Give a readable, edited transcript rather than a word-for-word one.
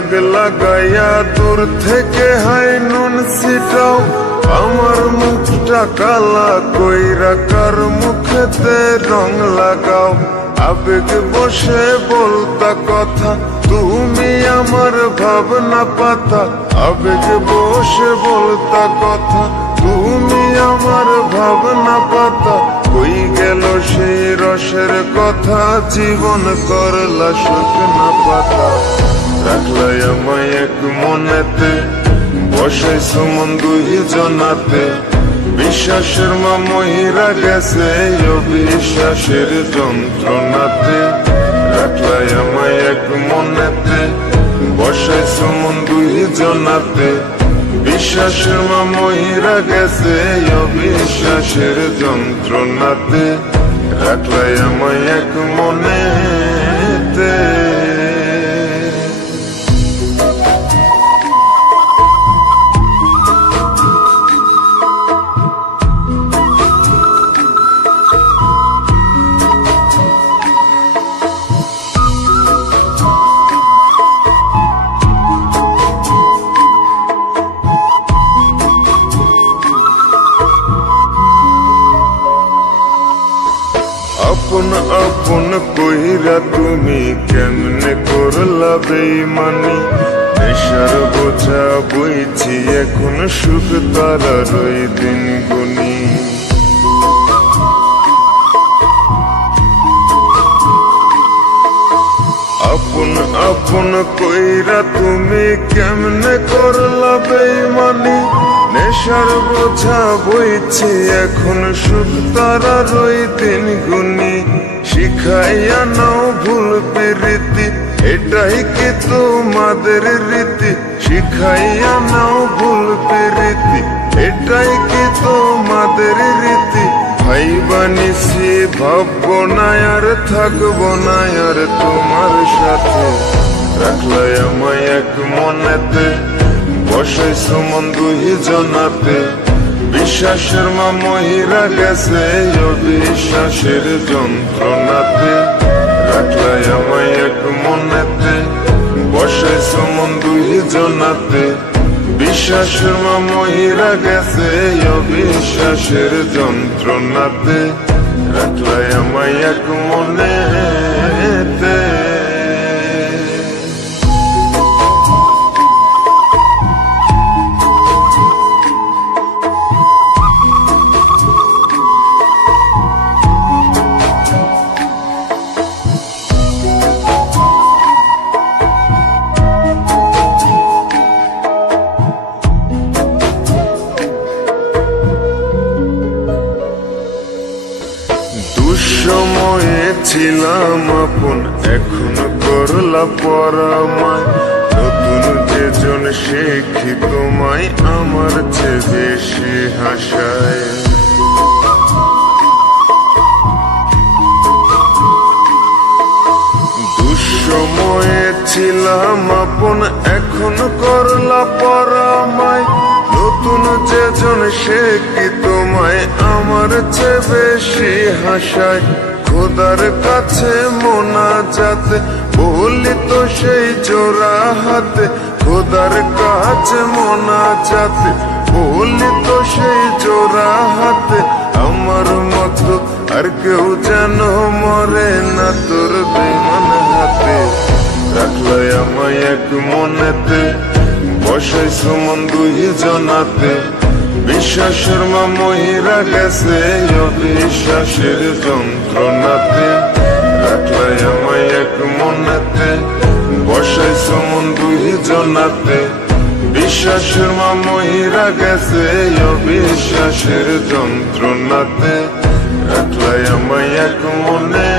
দাগ লাগাইয়া দূর থেকে হাই নুন ছিটাও, আমার মুখটা কালা কইরা কার মুখেতে রং লাগাও। আবেগ বসে বলতা কথা, তুমি আমার ভাবনা পাতা। আবেগ বসে বলতা কথা, তুমি আমার ভাবনা পাতা। কই গেল সেই রসের কথা, জীবন করলা শুকনা পাতা। রাখলাই আমায় এক মনেতে, বসাইছো মন দুই জনাতে। বিশ্বাসের মা মহিরা গেছে অবিশ্বাসের যন্ত্রণাতে। রাখলাই আমায় এক মনেতে, বসাইছো মন দুই জনাতে। বিশ্বাসের মা মহিরা গেছে অবিশ্বাসের যন্ত্রণাতে। রাখলাই আমায় এক মনেতে। আপন আপন কইরা তুমি কেমনে করলা বেইমানি। নেশার বোঝা বইছি এখন, সুখ তারার ওই দিন গুনি। আপন আপন কইরা তুমি কেমনে করলা বেইমানি। নেশার বোঝা বইছি এখন, সুখ তারার ওই দিন গুনি। শিখাইয়া নাও ভুল প্রীতি, এটাই কি তোমাদের রীতি। শিখাইয়া নাও ভুল প্রীতি, এটাই কি তোমাদের রীতি। ভাইবা নিছি ভাববো না আর থাকবো না আর তোমার সাথে। রাখলাই আমায় এক মনেতে, বসাইছো মন দুই জনাতে। বিশ্বাসের মা মহিরা গেছে অবিশ্বাসের যন্ত্রণাতে। রাখলাই আমায় এক মনেতে, বসাইছো মন দুই জনাতে। বিশ্বাসের মা মহিরা গেছে অবিশ্বাসের যন্ত্রণাতে। রাখলাই আমায় এক মনেতে। দুঃসময়ে ছিলাম আপন, এখন করলা পরামায়। নতুন যেজন শেখি তোমায়, আমার চেয়ে বেশি হাসায়। দুঃসময়ে ছিলাম আপন, এখন করলা পরামায়। নতুন যেজন শেখি তোমায়, আমার চেয়ে বেশি হাসায়। খোদার কাছে মোনাজাতে বলি তো সেই জোড়া হাতে। খোদার কাছে মোনাজাতে বলি তো সেই জোড়া হাতে। আমার মতো আর কেউ যেন মরে না তোর বেমান হাতে। রাখলাই আমায় এক মনেতে, বসাইছো মন দুই জনাতে। বিশ্বাসের মা মহিরা গেছে অবিশ্বাসের যন্ত্রণাতে। রাখলাই আমায় এক মনেতে, বসাইছো মন দুই জনাতে। বিশ্বাসের মা মহিরা গেছে অবিশ্বাসের যন্ত্রণাতে। রাখলাই আমায় এক মনে।